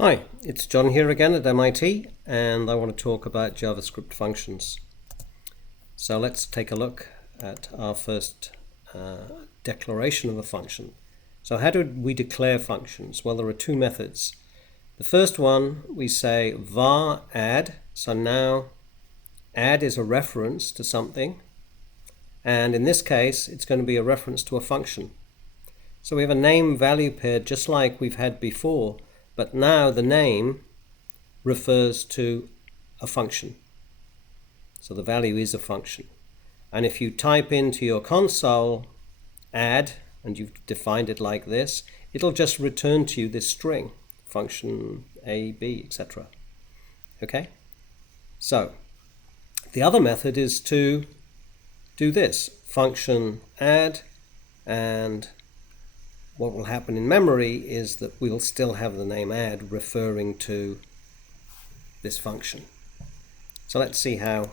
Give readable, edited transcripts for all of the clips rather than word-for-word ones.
Hi, it's John here again at MIT, and I want to talk about JavaScript functions. So let's take a look at our first declaration of a function. So how do we declare functions? Well, there are two methods. The first one, we say var add. So now add is a reference to something, and in this case it's going to be a reference to a function. So we have a name value pair just like we've had before, but now the name refers to a function. So the value is a function. And if you type into your console add, and you've defined it like this, it'll just return to you this string, function A, B, etc. Okay? So the other method is to do this, function add, and what will happen in memory is that we'll still have the name add referring to this function. So let's see how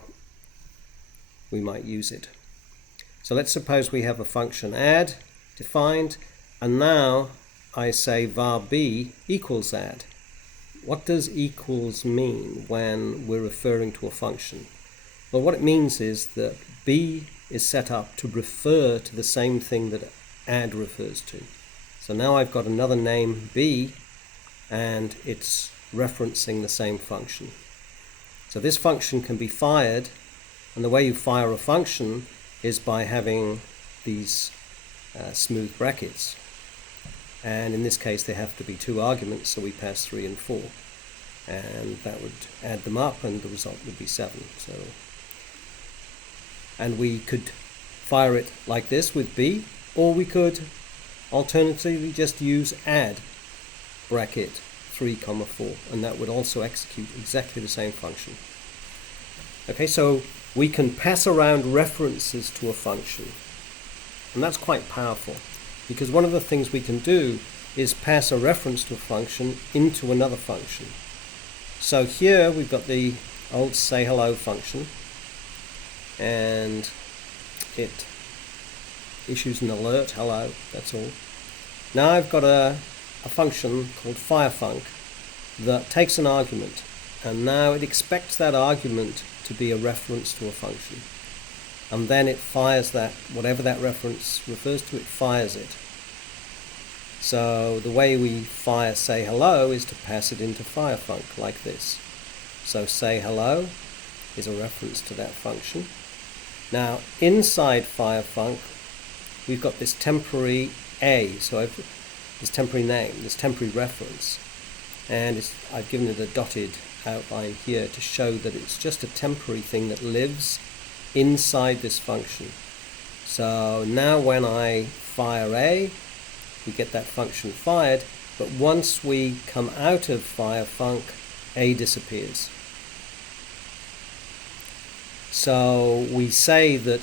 we might use it. So let's suppose we have a function add defined, and now I say var b equals add. What does equals mean when we're referring to a function? Well, what it means is that b is set up to refer to the same thing that add refers to. So now I've got another name b, and it's referencing the same function. So this function can be fired, and the way you fire a function is by having these smooth brackets. And in this case they have to be two arguments, so we pass 3 and 4. And that would add them up, and the result would be 7. And we could fire it like this with b, or we could alternatively just use add bracket 3, 4, and that would also execute exactly the same function. Okay, so we can pass around references to a function, and that's quite powerful, because one of the things we can do is pass a reference to a function into another function. So here we've got the old say hello function, and it issues an alert, hello, that's all. Now I've got a function called firefunc that takes an argument, and now it expects that argument to be a reference to a function, and then it fires that, whatever that reference refers to, it fires it. So the way we fire say hello is to pass it into firefunc like this. So say hello is a reference to that function. Now inside firefunc we've got this temporary a, so this temporary name, this temporary reference, and I've given it a dotted outline here to show that it's just a temporary thing that lives inside this function. So now when I fire a, we get that function fired, but once we come out of firefunc, a disappears. So we say that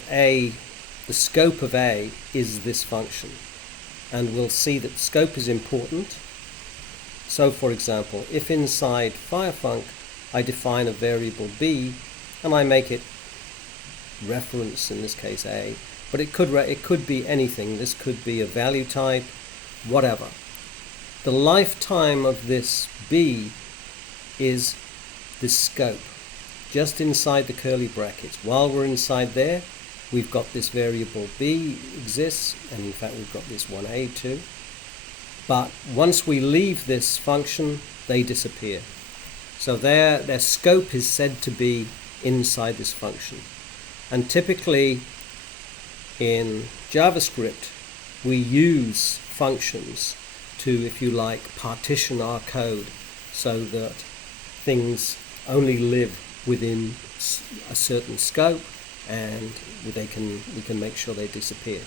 the scope of a is this function, and we'll see that scope is important. So for example, if inside firefunc I define a variable b and I make it reference, in this case a, but it could be anything. This could be a value type, whatever. The lifetime of this b is this scope, just inside the curly brackets. While we're inside there, we've got this variable b exists, and in fact we've got this 1a too. But once we leave this function, they disappear. So their scope is said to be inside this function. And typically in JavaScript, we use functions to, if you like, partition our code so that things only live within a certain scope, and we can make sure they disappear.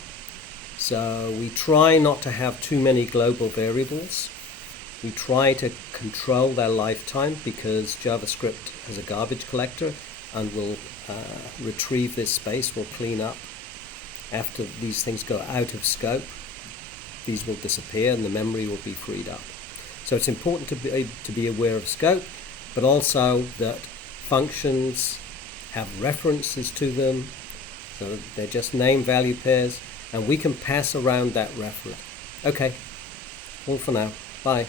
So we try not to have too many global variables. We try to control their lifetime, because JavaScript has a garbage collector and will retrieve this space, will clean up after these things go out of scope. These will disappear and the memory will be freed up. So it's important to be aware of scope, but also that functions have references to them, so they're just name value pairs, and we can pass around that reference. Okay, all for now. Bye.